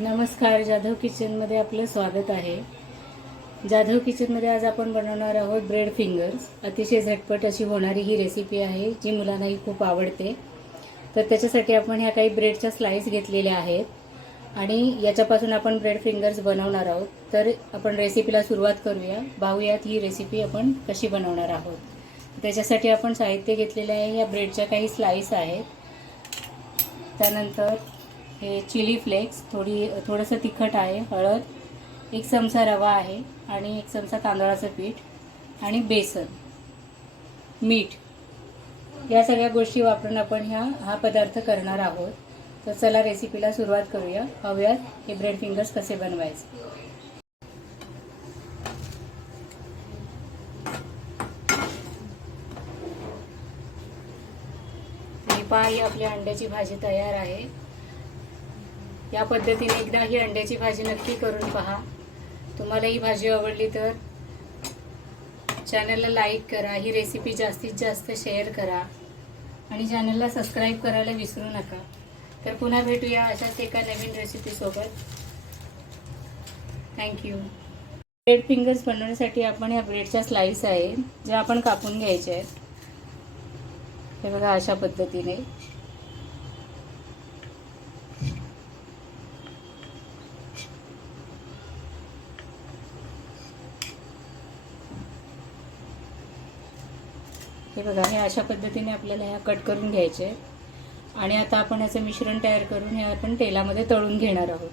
नमस्कार, जाधव किचनमध्ये आपलं स्वागत आहे. जाधव किचनमध्ये आज आपण बनवणार आहोत ब्रेड फिंगर्स. अतिशय झटपट अशी होणारी ही रेसिपी आहे, जी मुलांनाही खूप आवडते. तर त्याच्यासाठी आपण ह्या काही ब्रेडच्या स्लाइस घेतलेल्या आहेत आणि याच्यापासून आपण ब्रेड फिंगर्स बनवणार आहोत. तर आपण रेसिपीला सुरुवात करूया. पाहूयात ही रेसिपी आपण कशी बनवणार आहोत. त्याच्यासाठी आपण साहित्य घेतलेले आहे. या ब्रेडच्या काही स्लाइस आहेत. त्यानंतर हे चिली फ्लेक्स, थोडंसं तिखट आहे, हळद, 1 चमचा रवा आहे आणि 1 चमचा तांदळाचं पीठ आणि बेसन, मीठ, या सगळ्या गोष्टी वापरून आपण हा पदार्थ करणार आहोत. तर चला रेसिपीला सुरुवात करूया. पाहूयात हे ब्रेड फिंगर्स कसे बनवायचे. पहा, ही आपली अंड्याची भाजी तयार आहे. या पद्धतीने एकदा ही अंड्याची भाजी नक्की करून पहा. तुम्हाला ही भाजी आवडली तर चॅनलला लाईक करा, ही रेसिपी जास्तीत जास्त शेअर करा आणि चॅनलला सबस्क्राईब करायला विसरू नका. तर पुन्हा भेटूया अशाच एका नवीन रेसिपीसोबत. थँक्यू. ब्रेड फिंगर्स बनवण्यासाठी आपण या ब्रेडच्या स्लाइस आहेत, ज्या आपण कापून घ्यायच्या आहेत. हे बघा, अशा पद्धतीने. हे बघा, हे अशा पद्धतीने आपल्याला ह्या कट करून घ्यायचे आणि आता आपण याचं मिश्रण तयार करून हे आपण तेलामध्ये तळून घेणार आहोत.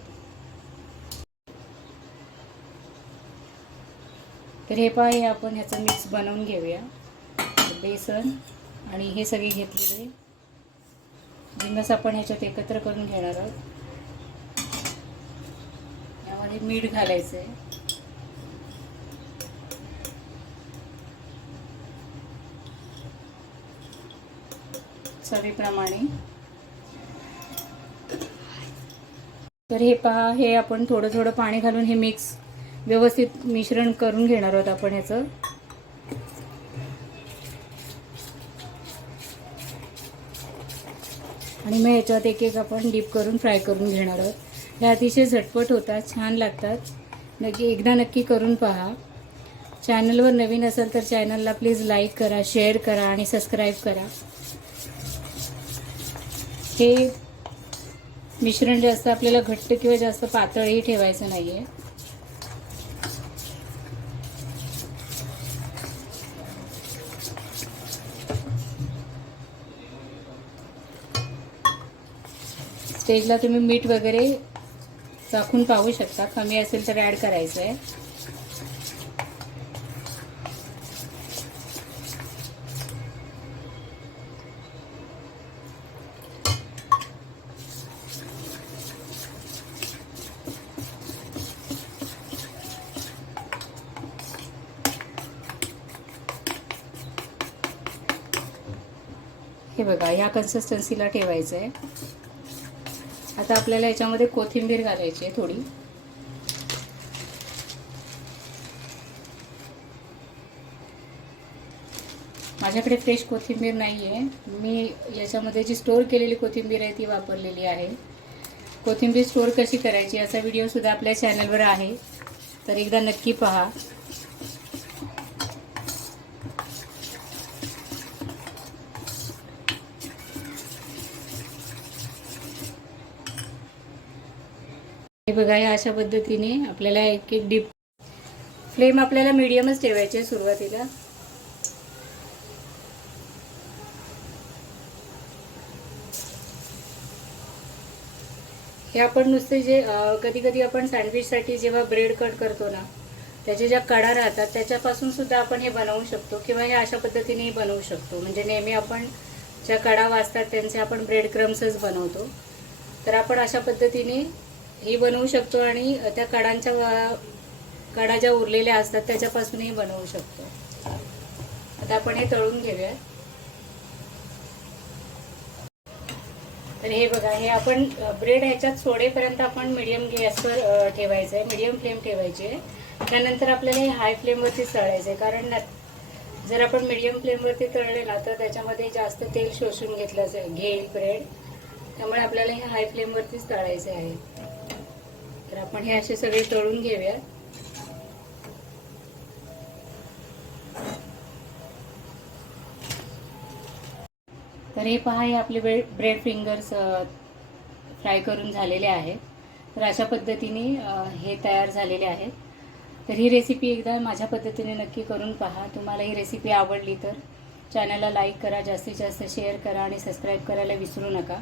तर हे पहा, हे आपण ह्याचं मिक्स बनवून घेऊया. बेसन आणि हे सगळे घेतलेले जिन्नस आपण ह्याच्यात एकत्र करून घेणार आहोत. यामध्ये मीठ घालायचं आहे, चवीप्रमाणे. तर हे पहा, हे आपण थोडं थोडं पाणी घालून हे मिक्स व्यवस्थित मिश्रण करून घेणार आहोत आपण ह्याचं. आणि मग ह्याच्यात एक एक आपण डीप करून फ्राय करून घेणार आहोत. हे अतिशय झटपट होतात, छान लागतात. एकदा नक्की करून पहा. चॅनलवर नवीन असेल तर चॅनलला प्लीज लाईक करा, शेअर करा आणि सबस्क्राईब करा. हे मिश्रण जास्त आपल्याला घट्ट किंवा जास्त पातळही ठेवायचं नाहीये. स्टेजला तुम्ही मीठ वगैरे चाखून पाहू शकता. कमी असेल तर ॲड करायचं आहे. हे बघा, या कन्सिस्टन्सीला ठेवायचं आहे. आता आपल्याला याच्यामध्ये कोथिंबीर घालायची आहे थोडी. माझ्याकडे फ्रेश कोथिंबीर नाही आहे. मी याच्यामध्ये जी स्टोअर केलेली कोथिंबीर आहे ती वापरलेली आहे. कोथिंबीर स्टोअर कशी करायची याचा व्हिडिओसुद्धा आपल्या चॅनलवर आहे, तर एकदा नक्की पहा. हे बघा, या अशा पद्धतीने आपल्याला एक एक डीप. फ्लेम आपल्याला मीडियमच ठेवायचे सुरुवातीला. हे आपण नुसते जे कधी कधी आपण सँडविचसाठी जेव्हा ब्रेड कट करतो ना, त्याचे ज्या कडा राहतात त्याच्यापासून सुद्धा आपण हे बनवू शकतो किंवा हे अशा पद्धतीनेही बनवू शकतो. म्हणजे नेहमी आपण ज्या कडा वाजतात त्यांचे आपण ब्रेड क्रम्सच बनवतो. तर आपण अशा पद्धतीने हे बनवू शकतो आणि त्या कडा ज्या उरलेल्या असतात त्याच्यापासूनही बनवू शकतो. आता आपण हे तळून घेऊया. तर हे बघा, हे आपण ब्रेड ह्याच्यात सोडेपर्यंत आपण मीडियम गॅसवर ठेवायचं आहे, मीडियम फ्लेम ठेवायची आहे. त्यानंतर आपल्याला हे हाय फ्लेमवरतीच तळायचं आहे, कारण जर आपण मीडियम फ्लेमवरती तळले ना तर त्याच्यामध्ये जास्त तेल शोषून घेईल ब्रेड. त्यामुळे आपल्याला हे हाय फ्लेमवरतीच तळायचे आहे. तर आपण हे असे सगळे तळून घेऊया. तर हे पहा, हे आपले ब्रेड फिंगर्स फ्राय करून झालेले आहेत. तर अशा पद्धतीने हे तयार झालेले आहेत. तर ही रेसिपी एकदा माझ्या पद्धतीने नक्की करून पहा. तुम्हाला ही रेसिपी आवडली तर चॅनलला लाईक करा, जास्तीत जास्त शेअर करा आणि सबस्क्राईब करायला विसरू नका.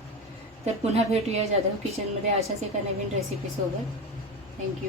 तर पुन्हा भेटूया जाधव किचनमध्ये अशाच एका नवीन रेसिपीसोबत. थँक्यू.